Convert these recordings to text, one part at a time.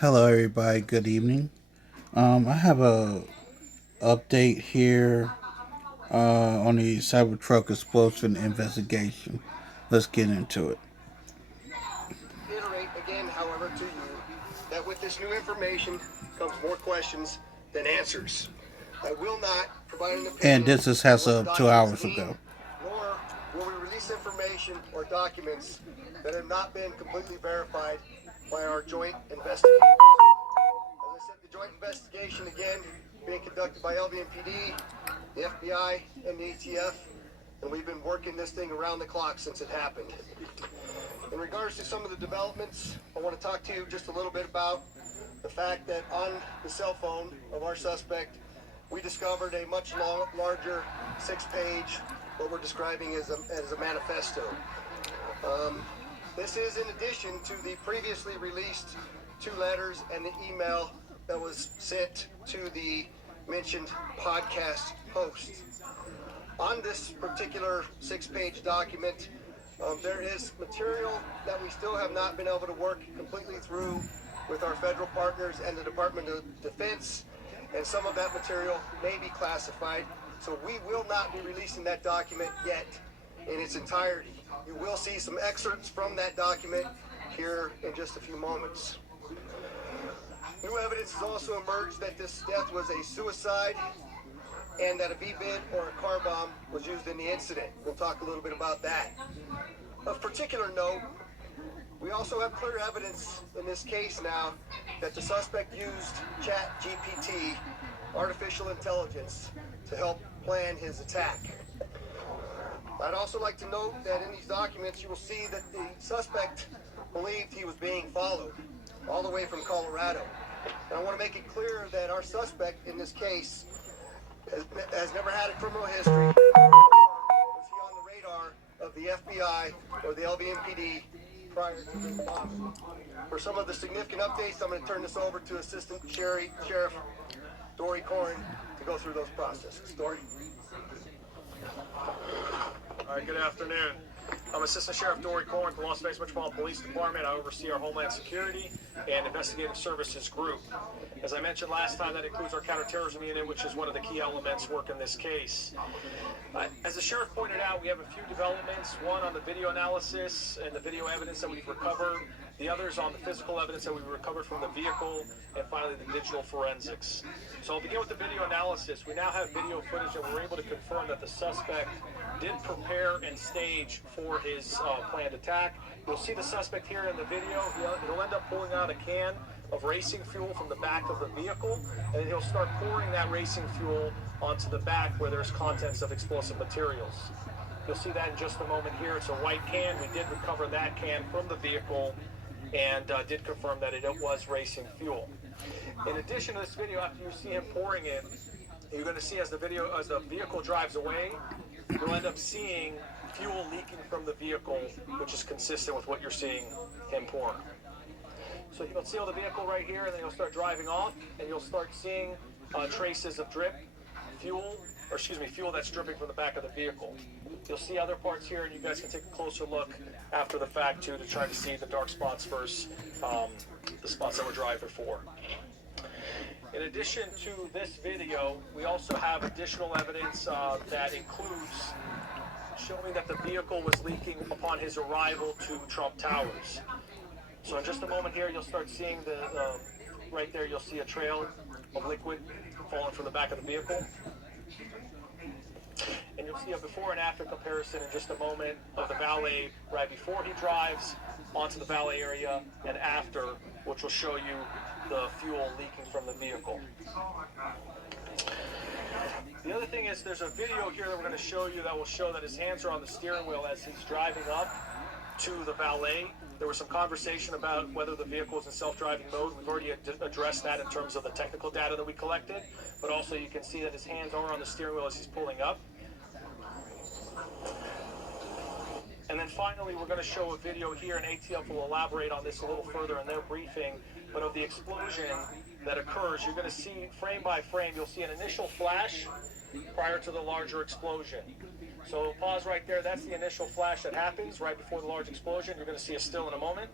Hello, everybody. Good evening. I have a update here on the cybertruck explosion investigation. Let's get into it. Reiterate again, however, to you that with this new information comes more questions than answers. I will not provide an And opinion this is on as what the of two documents hours mean, ago. nor will we release information or documents that have not been completely verified by our joint investigators. As I said, the joint investigation again being conducted by LVMPD, the FBI, and the ATF, and we've been working this thing around the clock since it happened. In regards to some of the developments, I want to talk to you just a little bit about the fact that on the cell phone of our suspect, we discovered a much larger 6-page, what we're describing as a manifesto. This is in addition to the previously released 2 letters and the email that was sent to the mentioned podcast host. On this particular 6-page document, there is material that we still have not been able to work completely through with our federal partners and the Department of Defense, and some of that material may be classified, so we will not be releasing that document yet in its entirety. You will see some excerpts from that document here in just a few moments. New evidence has also emerged that this death was a suicide and that a V-bid or a car bomb was used in the incident. We'll talk a little bit about that. Of particular note, we also have clear evidence in this case now that the suspect used ChatGPT, artificial intelligence, to help plan his attack. I'd also like to note that in these documents you will see that the suspect believed he was being followed all the way from Colorado. And I want to make it clear that our suspect in this case has never had a criminal history, nor was he on the radar of the FBI or the LVMPD prior to this bombing. For some of the significant updates, I'm going to turn this over to Assistant Sheriff Dory Corrin to go through those processes. Dory? All right, good afternoon. I'm Assistant Sheriff Dory Corrin with the Las Vegas Metropolitan Police Department. I oversee our Homeland Security and Investigative Services Group. As I mentioned last time, that includes our counterterrorism unit, which is one of the key elements working this case. As the sheriff pointed out, we have a few developments, one on the video analysis and the video evidence that we've recovered, the others on the physical evidence that we've recovered from the vehicle, and finally the digital forensics. So I'll begin with the video analysis. We now have video footage that we're able to confirm that the suspect did prepare and stage for his planned attack. You'll see the suspect here in the video. He'll end up pulling out a can of racing fuel from the back of the vehicle, and then he'll start pouring that racing fuel onto the back where there's contents of explosive materials. You'll see that in just a moment here. It's a white can. We did recover that can from the vehicle and did confirm that it was racing fuel. In addition to this video, after you see him pouring it, you're going to see as the vehicle drives away, you'll end up seeing fuel leaking from the vehicle, which is consistent with what you're seeing him pour. So you'll see the vehicle right here, and then you'll start driving off, and you'll start seeing traces of fuel that's dripping from the back of the vehicle. You'll see other parts here, and you guys can take a closer look after the fact too to try to see the dark spots versus the spots that we're driving for. In addition to this video, we also have additional evidence that includes showing that the vehicle was leaking upon his arrival to Trump Towers. So in just a moment here, you'll start seeing right there, you'll see a trail of liquid falling from the back of the vehicle. And you'll see a before and after comparison in just a moment of the valet right before he drives onto the valet area and after, which will show you the fuel leaking from the vehicle. The other thing is there's a video here that we're going to show you that will show that his hands are on the steering wheel as he's driving up to the valet. There was some conversation about whether the vehicle is in self-driving mode. We've already addressed that in terms of the technical data that we collected, but also you can see that his hands are on the steering wheel as he's pulling up. And then finally, we're going to show a video here, and ATF will elaborate on this a little further in their briefing, but of the explosion that occurs. You're going to see frame by frame, you'll see an initial flash prior to the larger explosion. So pause right there. That's the initial flash that happens right before the large explosion. You're going to see a still in a moment.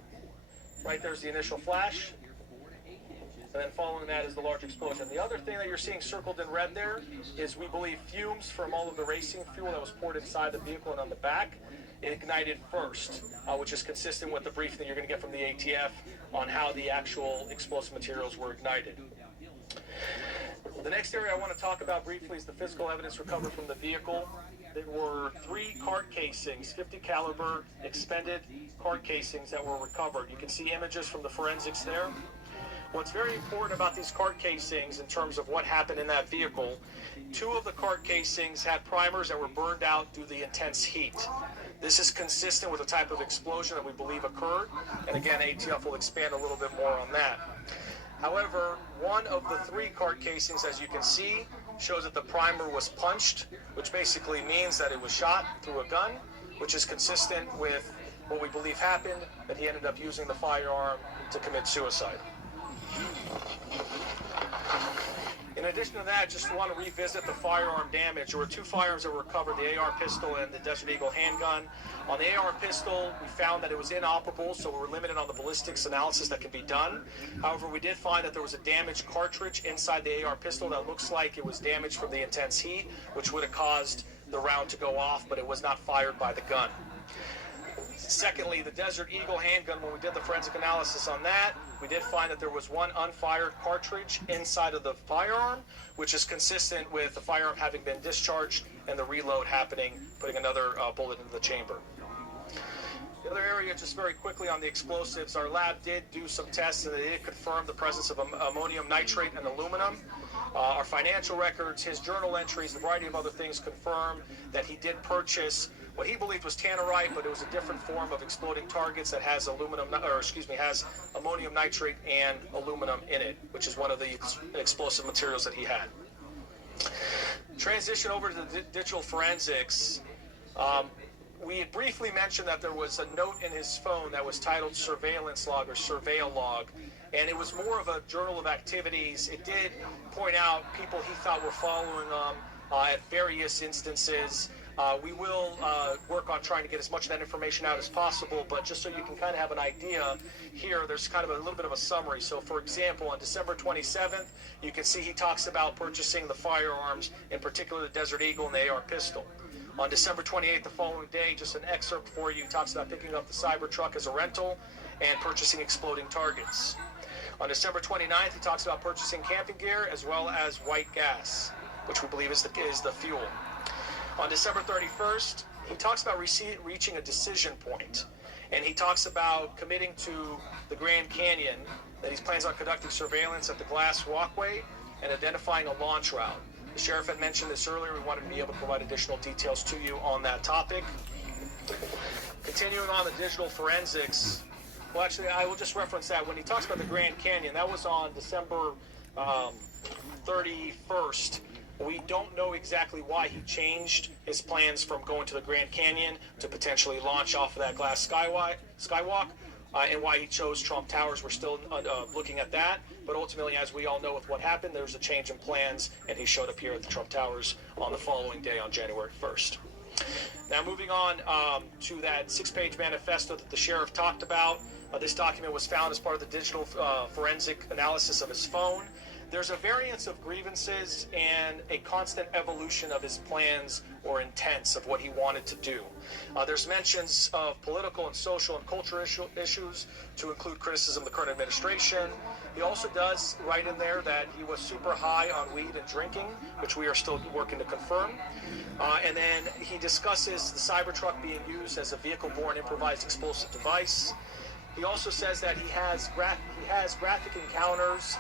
Right there's the initial flash. and then following that is the large explosion. The other thing that you're seeing circled in red there is, we believe, fumes from all of the racing fuel that was poured inside the vehicle and on the back. It ignited first, which is consistent with the briefing that you're going to get from the ATF on how the actual explosive materials were ignited. The next area I want to talk about briefly is the physical evidence recovered from the vehicle. There were 3 cart casings, 50 caliber expended cart casings that were recovered. You can see images from the forensics there. What's very important about these cart casings in terms of what happened in that vehicle, 2 of the cart casings had primers that were burned out due to the intense heat. This is consistent with the type of explosion that we believe occurred, and again, ATF will expand a little bit more on that. However, 1 of the 3 cart casings, as you can see, shows that the primer was punched, which basically means that it was shot through a gun, which is consistent with what we believe happened, that he ended up using the firearm to commit suicide. In addition to that, just want to revisit the firearm damage. There were 2 firearms that were recovered, the AR pistol and the Desert Eagle handgun. On the AR pistol, we found that it was inoperable, so we were limited on the ballistics analysis that could be done. However, we did find that there was a damaged cartridge inside the AR pistol that looks like it was damaged from the intense heat, which would have caused the round to go off, but it was not fired by the gun. Secondly, the Desert Eagle handgun, when we did the forensic analysis on that, we did find that there was 1 unfired cartridge inside of the firearm, which is consistent with the firearm having been discharged and the reload happening, putting another bullet into the chamber. The other area, just very quickly on the explosives, our lab did do some tests and they did confirm the presence of ammonium nitrate and aluminum. Our financial records, his journal entries, a variety of other things confirm that he did purchase what he believed was tannerite, but it was a different form of exploding targets that has has ammonium nitrate and aluminum in it, which is one of the explosive materials that he had. Transition over to the digital forensics. We had briefly mentioned that there was a note in his phone that was titled surveillance log or surveil log, and it was more of a journal of activities. It did point out people he thought were following him at various instances. We will work on trying to get as much of that information out as possible, but just so you can kind of have an idea here, there's kind of a little bit of a summary. So, for example, on December 27th, you can see he talks about purchasing the firearms, in particular the Desert Eagle and the AR pistol. On December 28th, the following day, just an excerpt for you, he talks about picking up the cybertruck as a rental and purchasing exploding targets. On December 29th, he talks about purchasing camping gear as well as white gas, which we believe is the fuel. On December 31st, he talks about reaching a decision point, and he talks about committing to the Grand Canyon, that he plans on conducting surveillance at the glass walkway and identifying a launch route. The sheriff had mentioned this earlier. We wanted to be able to provide additional details to you on that topic. Continuing on the digital forensics, well, actually, I will just reference that. When he talks about the Grand Canyon, that was on December 31st. We don't know exactly why he changed his plans from going to the Grand Canyon to potentially launch off of that glass skywalk, and why he chose Trump Towers. We're still looking at that. But ultimately, as we all know with what happened, there was a change in plans, and he showed up here at the Trump Towers on the following day on January 1st. Now, moving on to that 6-page manifesto that the sheriff talked about. This document was found as part of the digital forensic analysis of his phone. There's a variance of grievances and a constant evolution of his plans or intents of what he wanted to do. There's mentions of political and social and cultural issues to include criticism of the current administration. He also does write in there that he was super high on weed and drinking, which we are still working to confirm. And then he discusses the Cybertruck being used as a vehicle-borne improvised explosive device. He also says that he has graphic encounters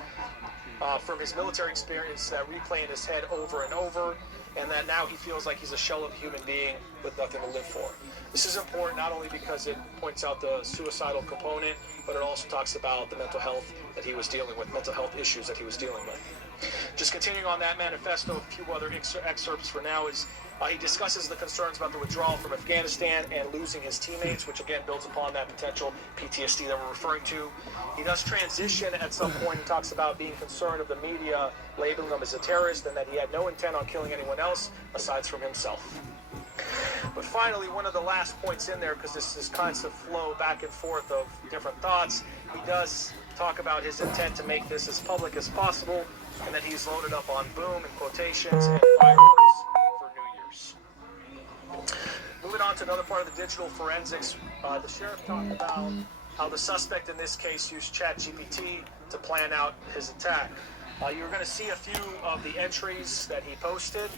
from his military experience that replay in his head over and over, and that now he feels like he's a shell of a human being with nothing to live for. This is important not only because it points out the suicidal component, but it also talks about the mental health that he was dealing with, mental health issues that he was dealing with. Just continuing on that manifesto, a few other excerpts for now is he discusses the concerns about the withdrawal from Afghanistan and losing his teammates, which again builds upon that potential PTSD that we're referring to. He does transition at some point and talks about being concerned of the media labeling him as a terrorist and that he had no intent on killing anyone else aside from himself. But finally, one of the last points in there, because this is constant flow back and forth of different thoughts, he does talk about his intent to make this as public as possible, and that he's loaded up on boom and quotations and fireworks for New Year's. Moving on to another part of the digital forensics, the sheriff talked about how the suspect in this case used ChatGPT to plan out his attack. You're going to see a few of the entries that he posted.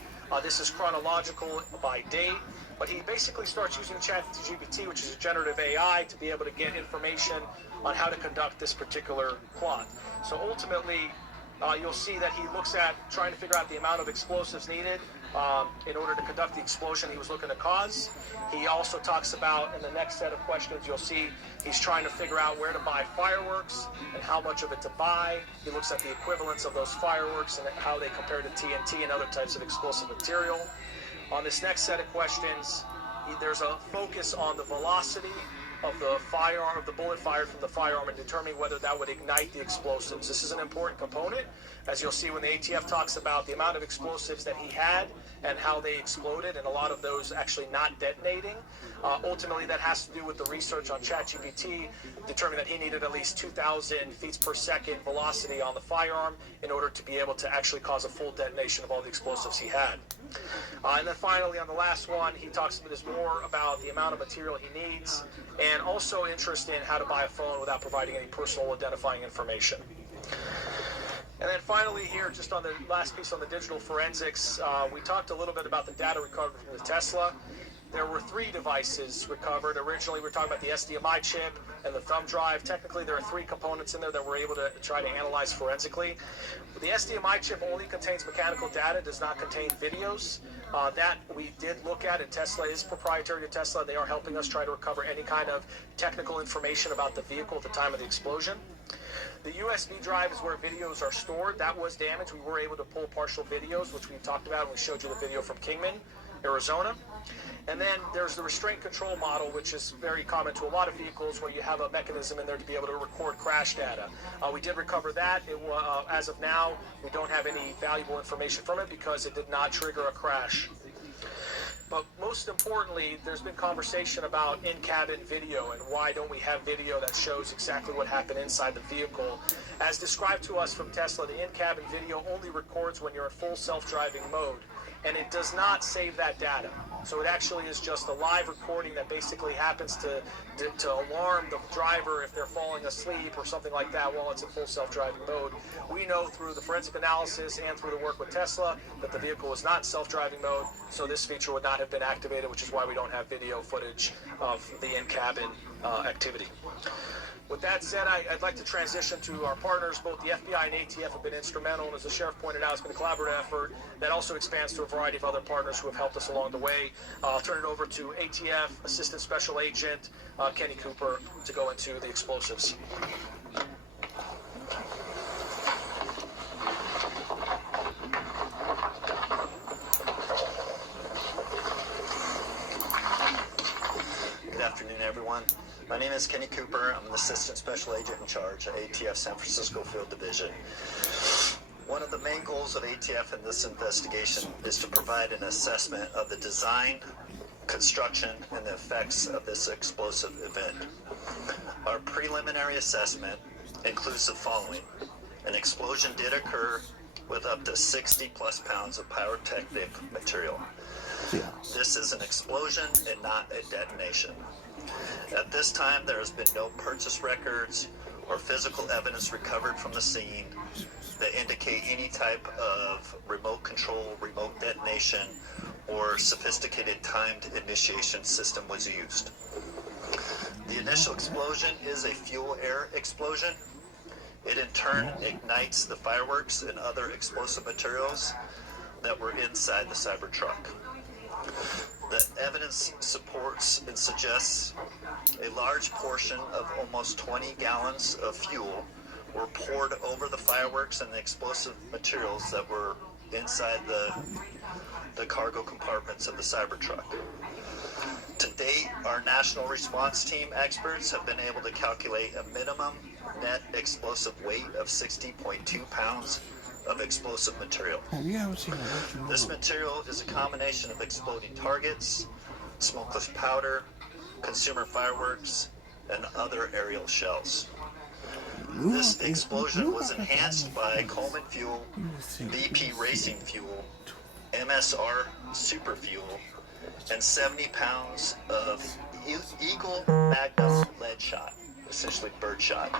This is chronological by date, but he basically starts using ChatGPT, which is a generative AI, to be able to get information on how to conduct this particular plot. So ultimately, you'll see that he looks at trying to figure out the amount of explosives needed in order to conduct the explosion he was looking to cause. He also talks about, in the next set of questions, you'll see he's trying to figure out where to buy fireworks and how much of it to buy. He looks at the equivalence of those fireworks and how they compare to TNT and other types of explosive material. On this next set of questions, there's a focus on the velocity of the firearm, of the bullet fired from the firearm, and determining whether that would ignite the explosives. This is an important component, as you'll see when the ATF talks about the amount of explosives that he had and how they exploded, and a lot of those actually not detonating. Ultimately, that has to do with the research on ChatGPT, determining that he needed at least 2,000 feet per second velocity on the firearm in order to be able to actually cause a full detonation of all the explosives he had. And then finally, on the last one, he talks a bit more about the amount of material he needs, and also interest in how to buy a phone without providing any personal identifying information. And then finally here, just on the last piece on the digital forensics, we talked a little bit about the data recovered from the Tesla. There were 3 devices recovered. Originally, we were talking about the SDMI chip and the thumb drive. Technically, there are 3 components in there that we're able to try to analyze forensically. The SDMI chip only contains mechanical data, does not contain videos. That we did look at, and Tesla is proprietary to Tesla. They are helping us try to recover any kind of technical information about the vehicle at the time of the explosion. The USB drive is where videos are stored. That was damaged. We were able to pull partial videos, which we talked about when we showed you the video from Kingman, Arizona. And then there's the restraint control model, which is very common to a lot of vehicles, where you have a mechanism in there to be able to record crash data. We did recover that. As of now, we don't have any valuable information from it because it did not trigger a crash. But most importantly, there's been conversation about in-cabin video and why don't we have video that shows exactly what happened inside the vehicle. As described to us from Tesla, the in-cabin video only records when you're in full self-driving mode, and it does not save that data. So it actually is just a live recording that basically happens to alarm the driver if they're falling asleep or something like that while it's in full self-driving mode. We know through the forensic analysis and through the work with Tesla that the vehicle was not in self-driving mode, so this feature would not have been activated, which is why we don't have video footage of the in-cabin activity. With that said, I'd like to transition to our partners. Both the FBI and ATF have been instrumental, and as the sheriff pointed out, it's been a collaborative effort that also expands to a variety of other partners who have helped us along the way. I'll turn it over to ATF Assistant Special Agent Kenny Cooper to go into the explosives. Good afternoon, everyone. My name is Kenny Cooper. I'm an Assistant Special Agent in charge at ATF San Francisco Field Division. One of the main goals of ATF in this investigation is to provide an assessment of the design, construction, and the effects of this explosive event. Our preliminary assessment includes the following. An explosion did occur with up to 60 plus pounds of pyrotechnic material. This is an explosion and not a detonation. At this time, there has been no purchase records or physical evidence recovered from the scene that indicate any type of remote control, remote detonation, or sophisticated timed initiation system was used. The initial explosion is a fuel-air explosion. It in turn ignites the fireworks and other explosive materials that were inside the Cybertruck. The evidence supports and suggests a large portion of almost 20 gallons of fuel were poured over the fireworks and the explosive materials that were inside the cargo compartments of the Cybertruck. To date, our national response team experts have been able to calculate a minimum net explosive weight of 60.2 pounds of explosive material. Have you ever seen a This material is a combination of exploding targets, smokeless powder, consumer fireworks, and other aerial shells. This explosion was enhanced by Coleman Fuel, BP Racing Fuel, MSR Super Fuel, and 70 pounds of Eagle Magnum lead shot, essentially bird shot.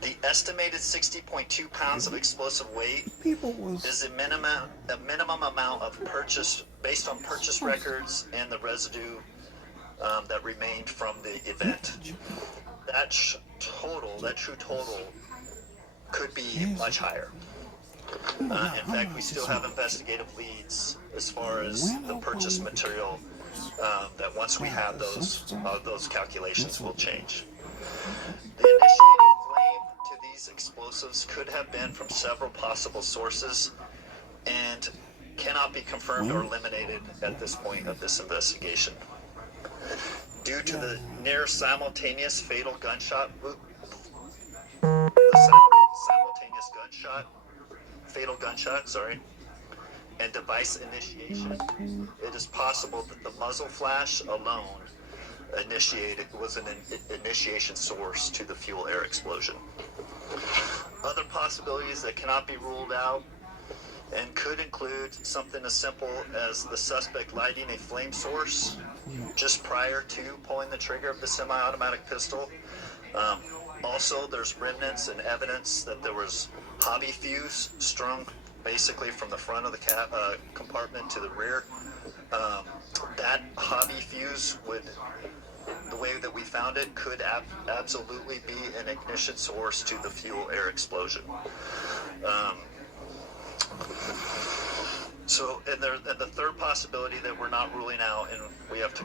The estimated 60.2 pounds of explosive weight is a minimum amount of purchase based on purchase records and the residue that remained from the event. That true total could be much higher. In fact, we still have investigative leads as far as the purchase material that once we have those calculations will change. The initiating flame to these explosives could have been from several possible sources and cannot be confirmed or eliminated at this point of this investigation. Due to the near simultaneous fatal gunshot, fatal gunshot, and device initiation, it is possible that the muzzle flash alone was an initiation source to the fuel air explosion. Other possibilities that cannot be ruled out and could include something as simple as the suspect lighting a flame source just prior to pulling the trigger of the semi-automatic pistol. Also, there's remnants and evidence that there was hobby fuse strung basically from the front of the compartment to the rear. That hobby fuse the way that we found it, could absolutely be an ignition source to the fuel air explosion. And the third possibility that we're not ruling out, and we have to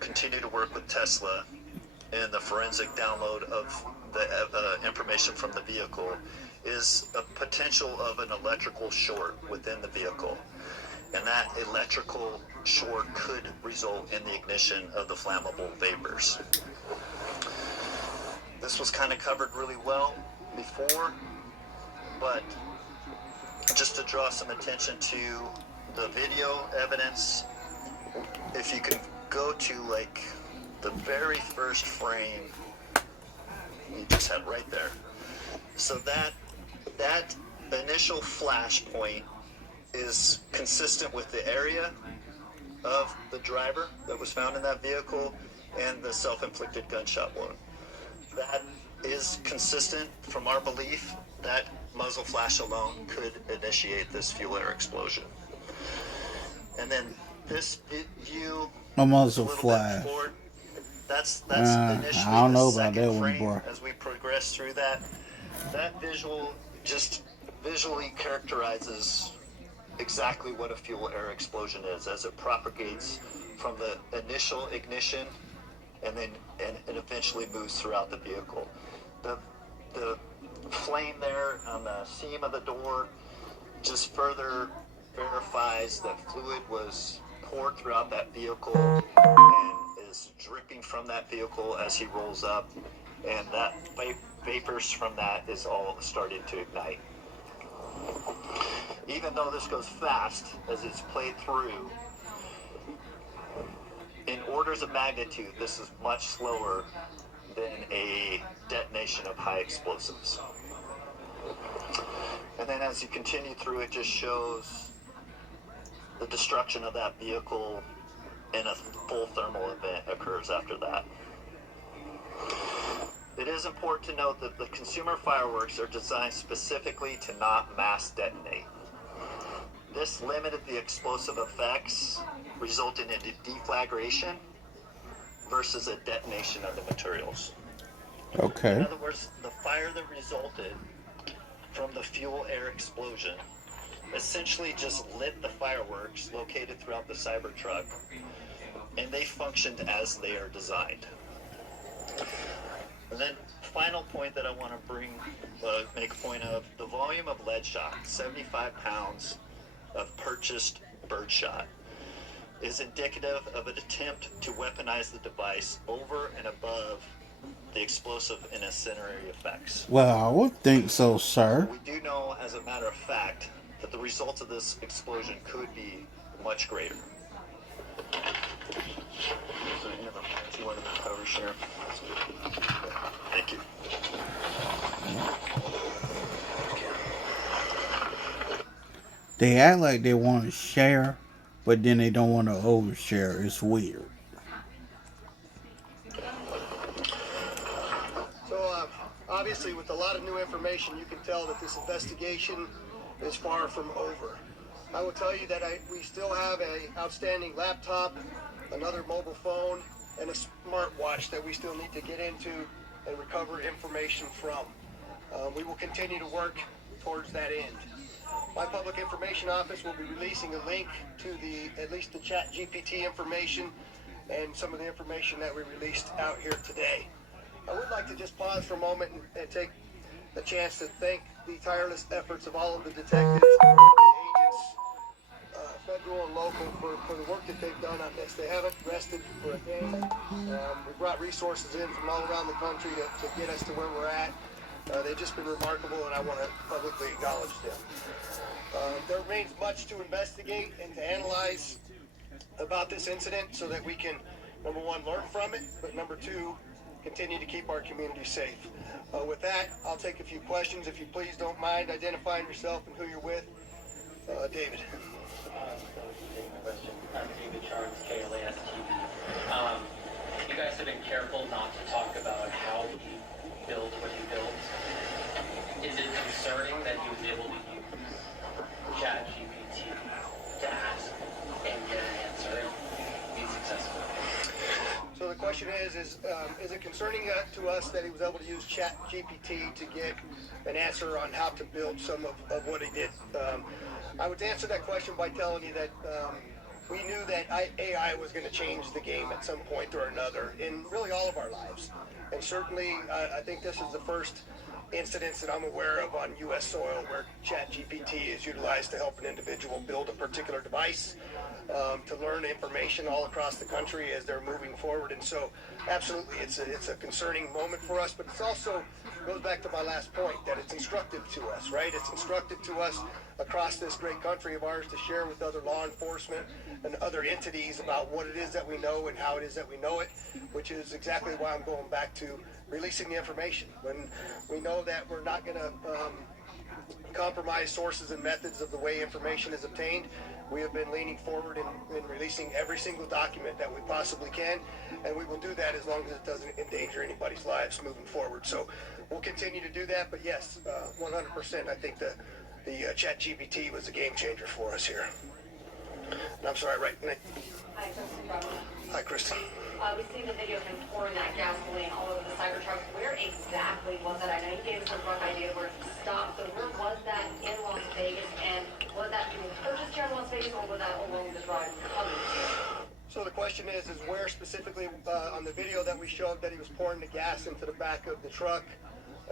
continue to work with Tesla in the forensic download of the information from the vehicle, is a potential of an electrical short within the vehicle. And that electrical short could result in the ignition of the flammable vapors. This was kind of covered really well before, but just to draw some attention to the video evidence, if you can go to like the very first frame, you just had right there. So that initial flash point is consistent with the area of the driver that was found in that vehicle and the self-inflicted gunshot wound. That is consistent from our belief that muzzle flash alone could initiate this fuel air explosion. And then this view, a muzzle flash. Forward, that's initially I don't know about that one, boy. As we progress through that visual just visually characterizes exactly what a fuel air explosion is as it propagates from the initial ignition and eventually moves throughout the vehicle. The flame there on the seam of the door just further verifies that fluid was poured throughout that vehicle and is dripping from that vehicle as he rolls up, and that vapors from that is all starting to ignite. Even though this goes fast as it's played through, in orders of magnitude, this is much slower than a detonation of high explosives. And then as you continue through, it just shows the destruction of that vehicle, and a full thermal event occurs after that. It is important to note that the consumer fireworks are designed specifically to not mass detonate. This limited the explosive effects, resulting in a deflagration versus a detonation of the materials. Okay. In other words, the fire that resulted from the fuel air explosion essentially just lit the fireworks located throughout the cybertruck, and they functioned as they are designed. And then final point that I want to make a point of, the volume of lead shot, 75 pounds of purchased birdshot, is indicative of an attempt to weaponize the device over and above the explosive and incendiary effects. Well, I would think so, sir. We do know, as a matter of fact, that the results of this explosion could be much greater. If you want to over, Sheriff. Thank you. They act like they want to share, but then they don't want to overshare. It's weird. So, obviously, with a lot of new information, you can tell that this investigation is far from over. I will tell you that we still have a outstanding laptop, another mobile phone, and a smartwatch that we still need to get into and recover information from. We will continue to work towards that end. My public information office will be releasing a link to at least the chat GPT information and some of the information that we released out here today. I would like to just pause for a moment and take a chance to thank the tireless efforts of all of the detectives, the agents, federal and local, for the work that they've done on this. They haven't rested for a day. We brought resources in from all around the country to get us to where we're at. They've just been remarkable, and I want to publicly acknowledge them. There remains much to investigate and to analyze about this incident so that we can, number one, learn from it, but number two, continue to keep our community safe. With that, I'll take a few questions. If you please don't mind identifying yourself and who you're with. David. Question. I'm David Charles, KLAS TV. You guys have been careful not to talk about how he built what he built. Is it concerning that he was able to use ChatGPT to ask and get an answer and be successful? So the question is it concerning to us that he was able to use ChatGPT to get an answer on how to build some of what he did? I would answer that question by telling you that we knew that AI was going to change the game at some point or another in really all of our lives. And certainly, I think this is the first incidents that I'm aware of on U.S. soil where ChatGPT is utilized to help an individual build a particular device, to learn information all across the country as they're moving forward. And so, absolutely, it's a concerning moment for us, but it's also goes back to my last point that it's instructive to us, right? It's instructive to us across this great country of ours to share with other law enforcement and other entities about what it is that we know and how it is that we know it, which is exactly why I'm going back to releasing the information. When we know that we're not going to compromise sources and methods of the way information is obtained, we have been leaning forward in releasing every single document that we possibly can, and we will do that as long as it doesn't endanger anybody's lives moving forward. So we'll continue to do that, but yes, 100%, I think the chat GPT was a game changer for us here. And I'm sorry, right? Hi, Kristen. Hi, Kristen. We see the video of him pouring that gasoline all over the cybertruck. Where exactly was that? I know you gave us a rough idea where it stopped, but where was that in Las Vegas? And was that being purchased here in Las Vegas, or was that along the drive coming to? So the question is where specifically on the video that we showed that he was pouring the gas into the back of the truck?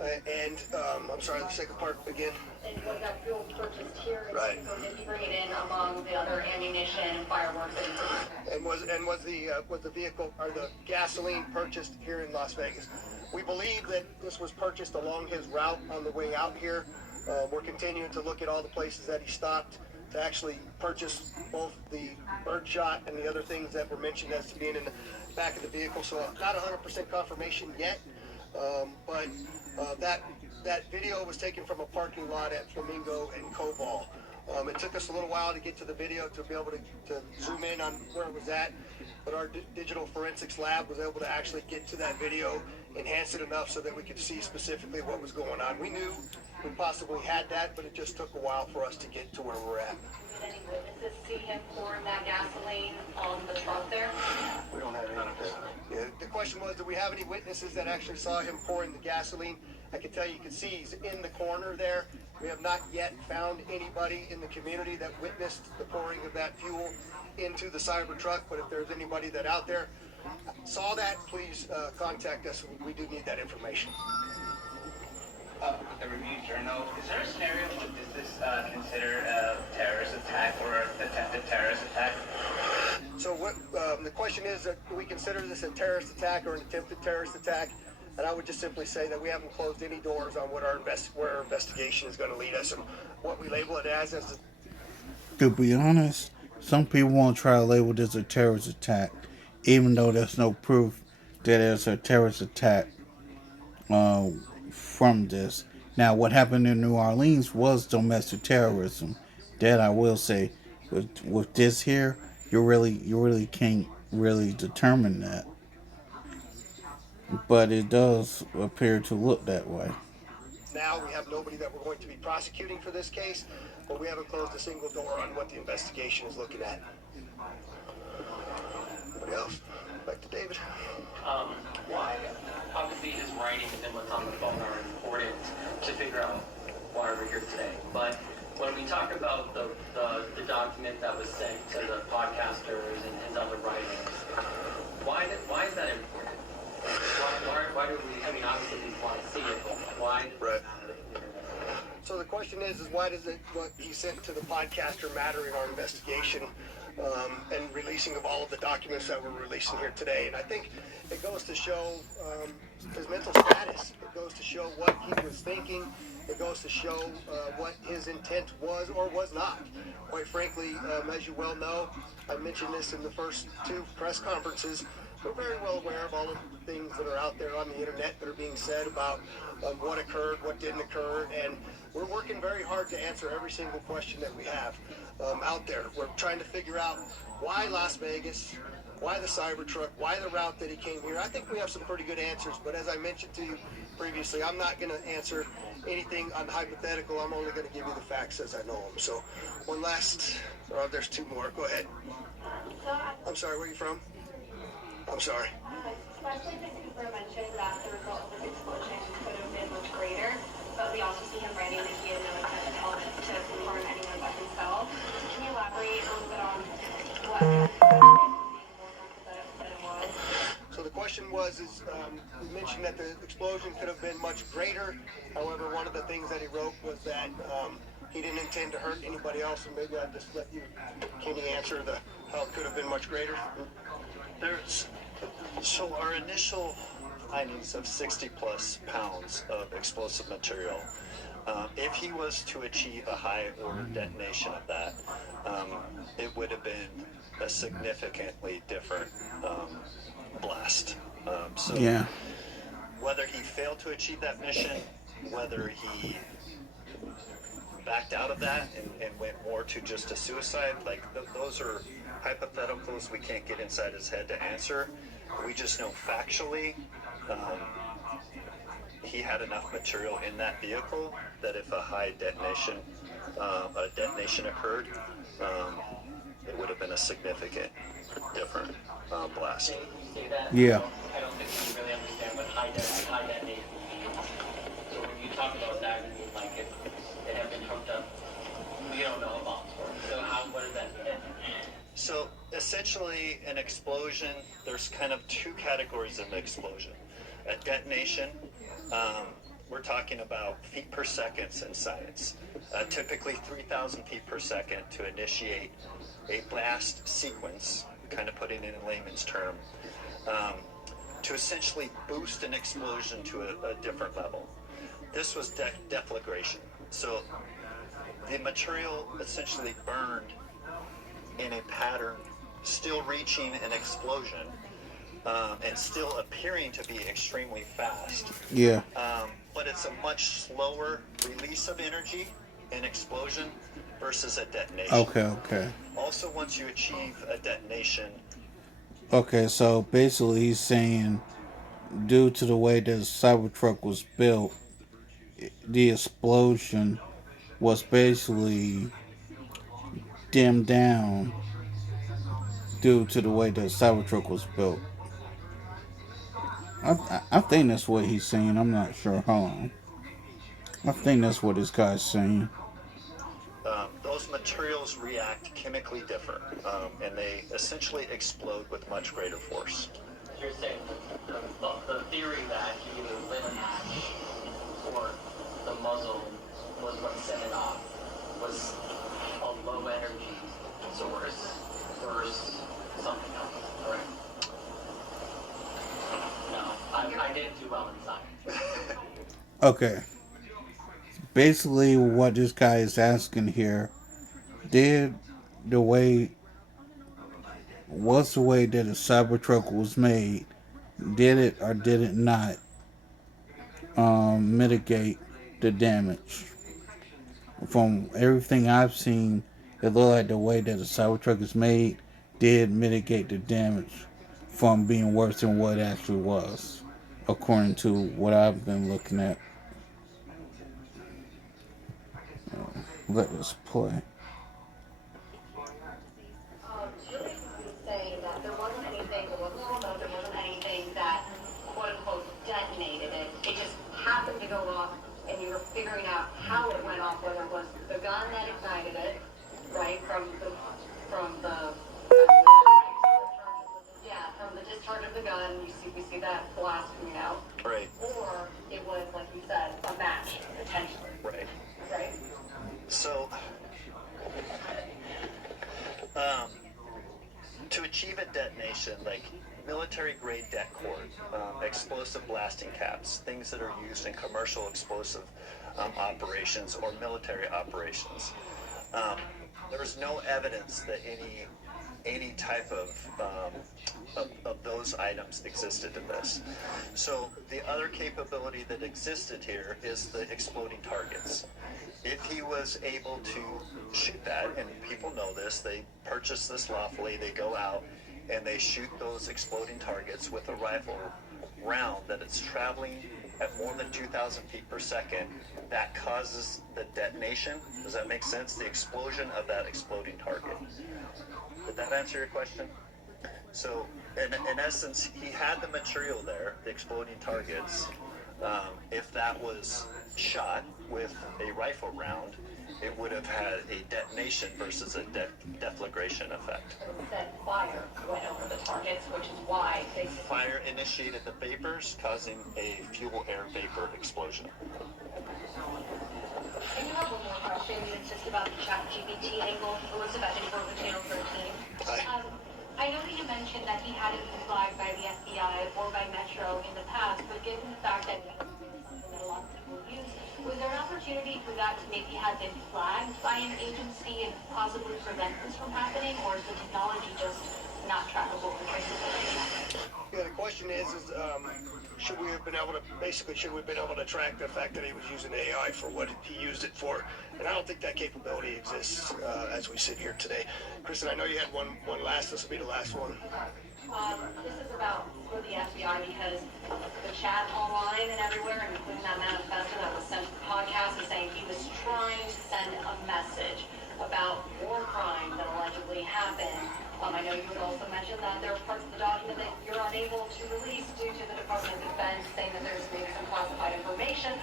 I'm sorry, the second part again. And was that fuel purchased here? Right. So did he bring it in among the other ammunition, fireworks, And was the vehicle or the gasoline purchased here in Las Vegas? We believe that this was purchased along his route on the way out here. We're continuing to look at all the places that he stopped to actually purchase both the birdshot and the other things that were mentioned as to being in the back of the vehicle. So not 100% confirmation yet, but that video was taken from a parking lot at Flamingo and Cobol. It took us a little while to get to the video to be able to zoom in on where it was at, but our digital forensics lab was able to actually get to that video, enhance it enough so that we could see specifically what was going on. We knew we possibly had that, but it just took a while for us to get to where we're at. Did any witnesses see him pouring that gasoline on the truck there? We don't have any of that. Yeah, the question was, do we have any witnesses that actually saw him pouring the gasoline? I can tell you can see he's in the corner there. We have not yet found anybody in the community that witnessed the pouring of that fuel into the Cybertruck, but if there's anybody that out there saw that, please contact us. We do need that information. With the review journal, is there a scenario in which this considered a terrorist attack or an attempted terrorist attack? So what the question is, that do we consider this a terrorist attack or an attempted terrorist attack? And I would just simply say that we haven't closed any doors on what where our investigation is going to lead us and what we label it as To be honest, some people want to try to label this a terrorist attack. even though there's no proof that there's a terrorist attack uh, from this. Now, what happened in New Orleans was domestic terrorism. That I will say. With this here, you really can't really determine that, but it does appear to look that way. Now we have nobody that we're going to be prosecuting for this case, but we haven't closed a single door on what the investigation is looking at. Anybody else? Back to David. Why? Obviously, his writings and what's on the phone are important to figure out why we're here today. But when we talk about the document that was sent to the podcasters and his other writings, why is that important? Why do we? I mean, obviously we want to see it, but why does Right. it matter to the internet? So the question is why does it what he sent to the podcaster matter in our investigation and releasing of all of the documents that we're releasing here today? And I think it goes to show his mental status. It goes to show what he was thinking. It goes to show what his intent was or was not. Quite frankly, as you well know, I mentioned this in the first two press conferences. We're very well aware of all of the things that are out there on the internet that are being said about what occurred, what didn't occur, and we're working very hard to answer every single question that we have out there. We're trying to figure out why Las Vegas, why the Cybertruck, why the route that he came here. I think we have some pretty good answers, but as I mentioned to you previously, I'm not going to answer anything on hypothetical. I'm only going to give you the facts as I know them. So one last, there's two more. Go ahead. I'm sorry, where are you from? I'm sorry. Especially because Cooper mentioned that the result of this explosion could have been much greater, but we also see him writing that he had no intent to harm anyone but himself. Can you elaborate a little bit on what that it was? So the question was, we mentioned that the explosion could have been much greater. However, one of the things that he wrote was that he didn't intend to hurt anybody else, and maybe I'll just let you, can you answer how it could have been much greater? So our initial findings of 60 plus pounds of explosive material, if he was to achieve a high order detonation of that, it would have been a significantly different blast. So Yeah. whether he failed to achieve that mission, whether he backed out of that and went more to just a suicide, like those are hypotheticals we can't get inside his head to answer. We just know factually he had enough material in that vehicle that if a high detonation occurred, it would have been a significant different blast. You say that? Yeah. I don't think we really understand what high detonation means. So when you talk about that, you mean like if it had been hooked up, we don't know about it. So what does that mean? So essentially, an explosion, there's kind of two categories of an explosion. A detonation, we're talking about feet per second in science. Typically 3,000 feet per second to initiate a blast sequence, kind of putting it in layman's term, to essentially boost an explosion to a different level. This was deflagration. So the material essentially burned in a pattern, still reaching an explosion, and still appearing to be extremely fast. Yeah. But it's a much slower release of energy in explosion versus a detonation. Okay. Also, once you achieve a detonation, Okay, so basically he's saying due to the way the Cybertruck was built, the explosion was basically dimmed down due to the way the Cybertruck was built. I think that's what he's saying. I'm not sure. Hold on. I think that's what this guy's saying. those materials react chemically different, and they essentially explode with much greater force. You're saying the theory that he either lit a match or the muzzle was what set it off was a low energy source versus something else, correct? No, I didn't do well in science. Okay. Basically, what this guy is asking here, did the way was the way that a cybertruck was made, did it or did it not mitigate the damage? From everything I've seen, it looked like the way that a cybertruck is made did mitigate the damage from being worse than what it actually was, according to what I've been looking at. Let us play. You're basically saying that there wasn't anything, there wasn't a remote, there wasn't anything that quote unquote detonated it. It just happened to go off and you were figuring out how it went off, whether it was the gun that ignited it, right, from the yeah, from the discharge of the gun, we see that blast coming out. Right. Or it was, like you said, a match, potentially. Right. Right? So, um, to achieve a detonation, like military-grade det cord, explosive blasting caps, things that are used in commercial explosive operations or military operations, there is no evidence that any type of those items existed in this. So the other capability that existed here is the exploding targets. If he was able to shoot that, and people know this, they purchase this lawfully, they go out and they shoot those exploding targets with a rifle round that it's traveling at more than 2,000 feet per second, that causes the detonation. Does that make sense? The explosion of that exploding target. Did that answer your question? So, in essence, he had the material there, the exploding targets. If that was shot with a rifle round, it would have had a detonation versus a deflagration effect. Instead, fire went over the targets, which is why they... Fire initiated the vapors, causing a fuel-air vapor explosion. I do have one more question. It's just about the ChatGPT angle. Elizabeth in Broken Channel 13. Hi. I know that you mentioned that he hadn't been flagged by the FBI or by Metro in the past, but given the fact that it was something that a lot of people use, was there an opportunity for that to maybe have been flagged by an agency and possibly prevent this from happening, or is the technology just not trackable for traceability? Yeah, the question is should we have been able to track the fact that he was using AI for what he used it for? And I don't think that capability exists as we sit here today. Kristen, I know you had one last. This will be the last one. This is about for the FBI because the chat online and everywhere, including that manifesto that was sent to the podcast, is saying he was trying to send a message about war crimes that allegedly happened. I know you would also mention that there are parts of the document that you're unable to release due to the Department of Defense saying that there's maybe some classified information.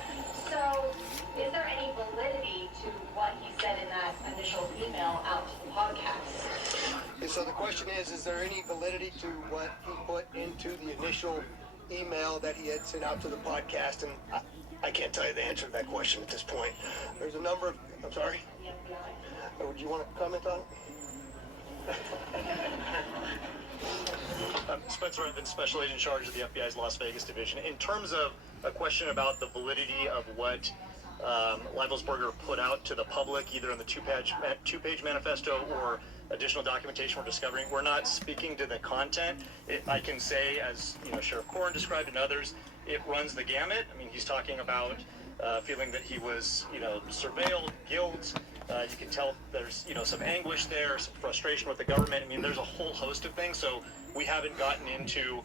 So, is there any validity to what he said in that initial email out to the podcast? And so the question is there any validity to what he put into the initial email that he had sent out to the podcast? And I can't tell you the answer to that question at this point. There's a number of, I'm sorry? Would you want to comment on it? Spencer Evans, Special Agent in charge of the FBI's Las Vegas division. In terms of a question about the validity of what Leibelsberger put out to the public, either in the two-page manifesto or additional documentation we're discovering, we're not speaking to the content. I can say, as Sheriff Corrin described and others, it runs the gamut. I mean, he's talking about feeling that he was, surveilled, guilt. You can tell there's, some anguish there, some frustration with the government. I mean, there's a whole host of things. So we haven't gotten into,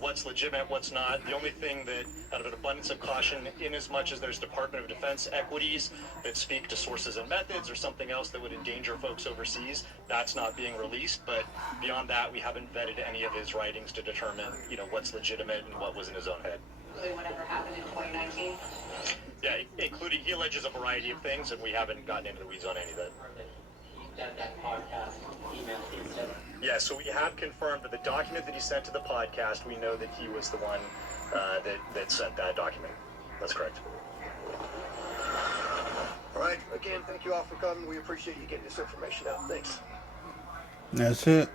what's legitimate, what's not. The only thing that, out of an abundance of caution, in as much as there's Department of Defense equities that speak to sources and methods or something else that would endanger folks overseas, that's not being released. But beyond that, we haven't vetted any of his writings to determine, what's legitimate and what was in his own head. Whatever happened in 2019? Yeah, including, he alleges a variety of things, and we haven't gotten into the weeds on any of that. That podcast email he sent. Yeah, so we have confirmed that the document that he sent to the podcast, we know that he was the one that sent that document. That's correct. All right. Again, thank you all for coming. We appreciate you getting this information out. Thanks. That's it.